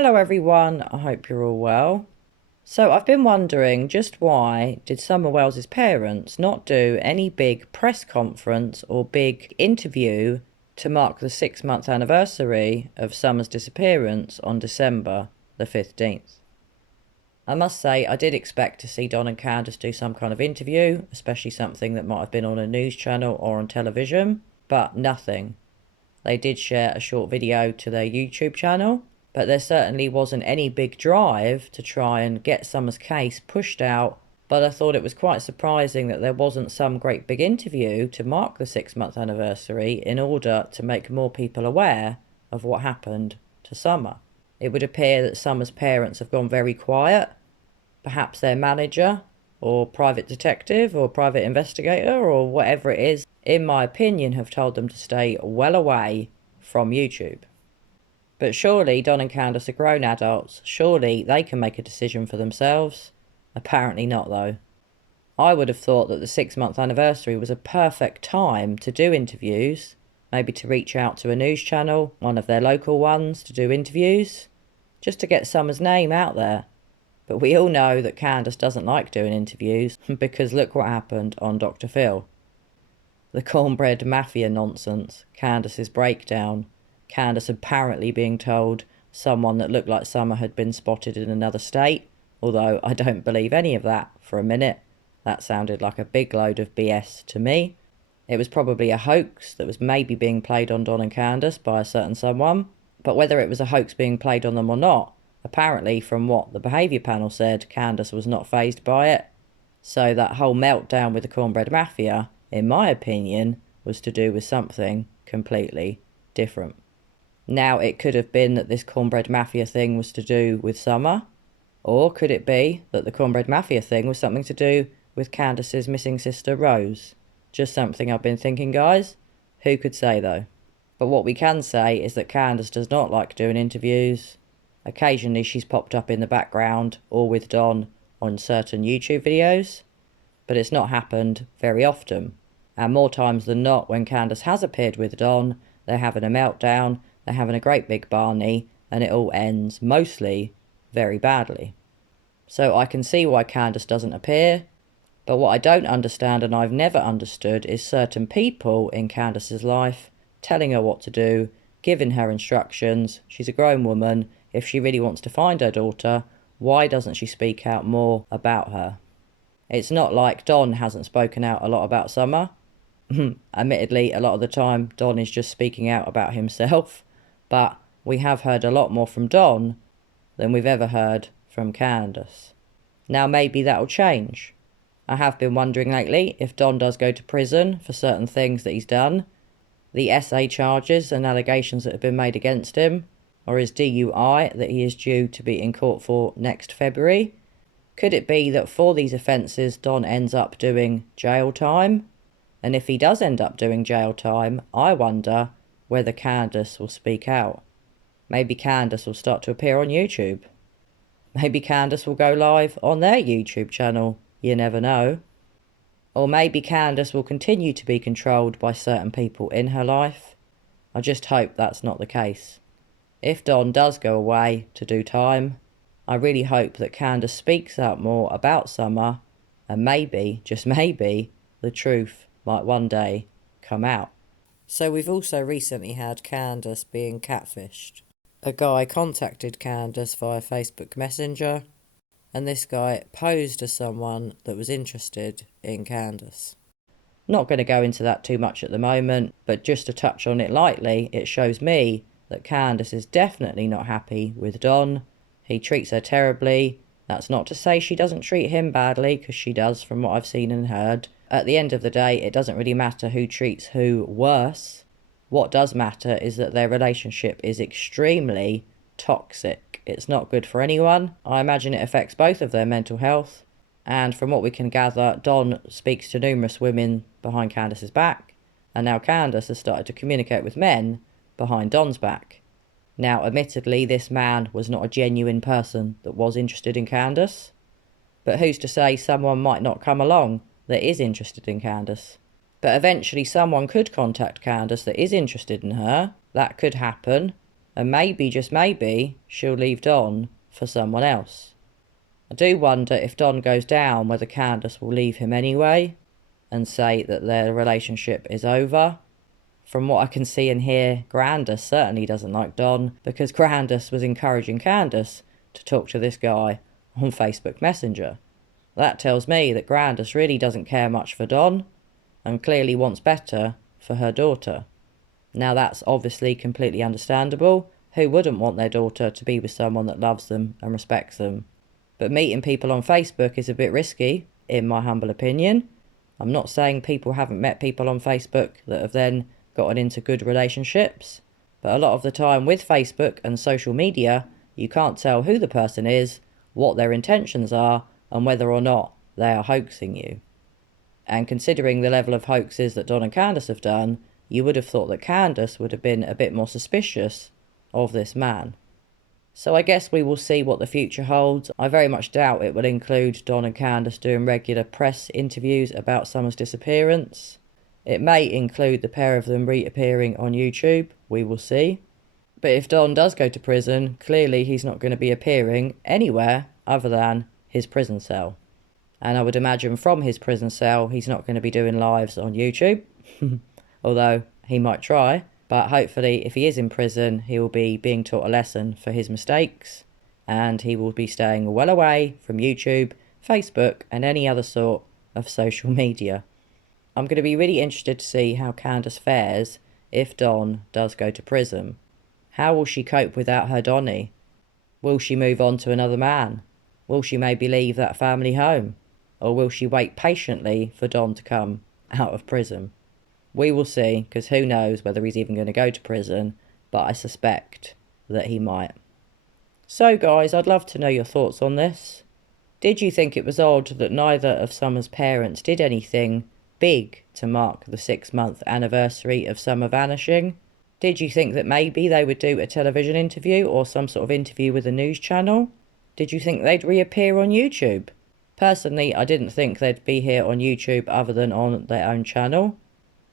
Hello everyone, I hope you're all well. So I've been wondering just why did SummerWells' parents not do any big press conference or big interview to mark the 6-month anniversary of Summer's disappearance on December the 15th? I must say I did expect to see Don and Candace do some kind of interview, especially something that might have been on a news channel or on television, but nothing. They did share a short video to their YouTube channel, but there certainly wasn't any big drive to try and get Summer's case pushed out. But I thought it was quite surprising that there wasn't some great big interview to mark the 6-month anniversary in order to make more people aware of what happened to Summer. It would appear that Summer's parents have gone very quiet. Perhaps their manager or private detective or private investigator or whatever it is, in my opinion, have told them to stay well away from YouTube. But surely Don and Candace are grown adults. Surely they can make a decision for themselves. Apparently not, though. I would have thought that the 6-month anniversary was a perfect time to do interviews. Maybe to reach out to a news channel, one of their local ones, to do interviews. Just to get Summer's name out there. But we all know that Candace doesn't like doing interviews, because look what happened on Dr. Phil. The cornbread mafia nonsense, Candace's breakdown, Candace apparently being told someone that looked like Summer had been spotted in another state, although I don't believe any of that for a minute. That sounded like a big load of BS to me. It was probably a hoax that was maybe being played on Don and Candace by a certain someone, but whether it was a hoax being played on them or not, apparently from what the behaviour panel said, Candace was not fazed by it. So that whole meltdown with the cornbread mafia, in my opinion, was to do with something completely different. Now, it could have been that this cornbread mafia thing was to do with Summer, or could it be that the cornbread mafia thing was something to do with Candace's missing sister Rose? Just something I've been thinking, guys. Who could say, though? But what we can say is that Candace does not like doing interviews. Occasionally she's popped up in the background or with Don on certain YouTube videos, but it's not happened very often. And more times than not, when Candace has appeared with Don, they're having a meltdown, they're having a great big Barney, and it all ends, mostly, very badly. So I can see why Candace doesn't appear, but what I don't understand and I've never understood is certain people in Candace's life telling her what to do, giving her instructions. She's a grown woman. If she really wants to find her daughter, why doesn't she speak out more about her? It's not like Don hasn't spoken out a lot about Summer. Admittedly, a lot of the time, Don is just speaking out about himself. But we have heard a lot more from Don than we've ever heard from Candace. Now maybe that'll change. I have been wondering lately if Don does go to prison for certain things that he's done, the SA charges and allegations that have been made against him, or his DUI that he is due to be in court for next February. Could it be that for these offences Don ends up doing jail time? And if he does end up doing jail time, I wonder whether Candace will speak out. Maybe Candace will start to appear on YouTube. Maybe Candace will go live on their YouTube channel. You never know. Or maybe Candace will continue to be controlled by certain people in her life. I just hope that's not the case. If Don does go away to do time, I really hope that Candace speaks out more about Summer, and maybe, just maybe, the truth might one day come out. So we've also recently had Candace being catfished. A guy contacted Candace via Facebook Messenger, and this guy posed as someone that was interested in Candace. Not going to go into that too much at the moment, but just to touch on it lightly, it shows me that Candace is definitely not happy with Don. He treats her terribly. That's not to say she doesn't treat him badly, because she does from what I've seen and heard. At the end of the day, it doesn't really matter who treats who worse. What does matter is that their relationship is extremely toxic. It's not good for anyone. I imagine it affects both of their mental health. And from what we can gather, Don speaks to numerous women behind Candace's back. And now Candace has started to communicate with men behind Don's back. Now, admittedly, this man was not a genuine person that was interested in Candace. But who's to say someone might not come along that is interested in Candace? But eventually someone could contact Candace that is interested in her. That could happen. And maybe, just maybe, she'll leave Don for someone else. I do wonder if Don goes down whether Candace will leave him anyway and say that their relationship is over. From what I can see and hear, Grandis certainly doesn't like Don because Grandis was encouraging Candace to talk to this guy on Facebook Messenger. That tells me that Grandis really doesn't care much for Don and clearly wants better for her daughter. Now that's obviously completely understandable. Who wouldn't want their daughter to be with someone that loves them and respects them? But meeting people on Facebook is a bit risky, in my humble opinion. I'm not saying people haven't met people on Facebook that have then gotten into good relationships, but a lot of the time with Facebook and social media, you can't tell who the person is, what their intentions are, and whether or not they are hoaxing you. And considering the level of hoaxes that Don and Candace have done, you would have thought that Candace would have been a bit more suspicious of this man. So I guess we will see what the future holds. I very much doubt it will include Don and Candace doing regular press interviews about Summer's disappearance. It may include the pair of them reappearing on YouTube, we will see. But if Don does go to prison, clearly he's not going to be appearing anywhere other than his prison cell. And I would imagine from his prison cell, he's not going to be doing lives on YouTube, although he might try. But hopefully, if he is in prison, he will be being taught a lesson for his mistakes, and he will be staying well away from YouTube, Facebook, and any other sort of social media. I'm going to be really interested to see how Candace fares if Don does go to prison. How will she cope without her Donnie? Will she move on to another man? Will she maybe leave that family home? Or will she wait patiently for Don to come out of prison? We will see, because who knows whether he's even going to go to prison, but I suspect that he might. So guys, I'd love to know your thoughts on this. Did you think it was odd that neither of Summer's parents did anything big to mark the 6-month anniversary of Summer vanishing? Did you think that maybe they would do a television interview or some sort of interview with a news channel? Did you think they'd reappear on YouTube? Personally, I didn't think they'd be here on YouTube other than on their own channel.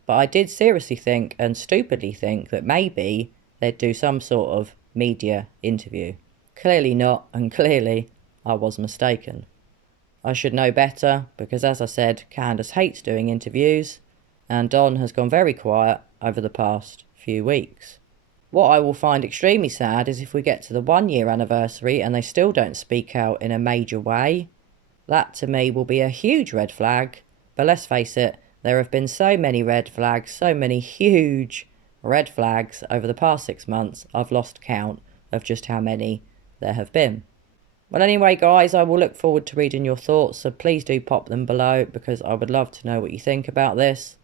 But I did seriously think and stupidly think that maybe they'd do some sort of media interview. Clearly not, and clearly I was mistaken. I should know better because, as I said, Candace hates doing interviews, and Don has gone very quiet over the past few weeks. What I will find extremely sad is if we get to the 1-year anniversary and they still don't speak out in a major way. That to me will be a huge red flag, but let's face it, there have been so many red flags, so many huge red flags over the past 6 months, I've lost count of just how many there have been. Well, anyway, guys, I will look forward to reading your thoughts, so please do pop them below because I would love to know what you think about this.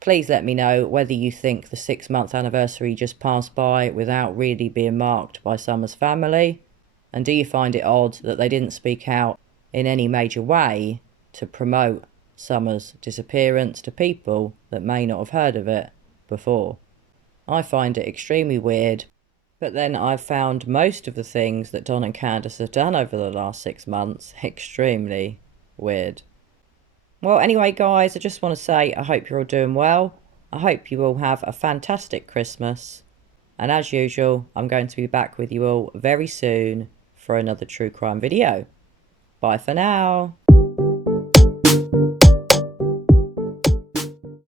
Please let me know whether you think the 6-month anniversary just passed by without really being marked by Summer's family. And do you find it odd that they didn't speak out in any major way to promote Summer's disappearance to people that may not have heard of it before? I find it extremely weird. But then I've found most of the things that Don and Candace have done over the last 6 months extremely weird. Well, anyway, guys, I just want to say I hope you're all doing well. I hope you all have a fantastic Christmas. And as usual, I'm going to be back with you all very soon for another true crime video. Bye for now.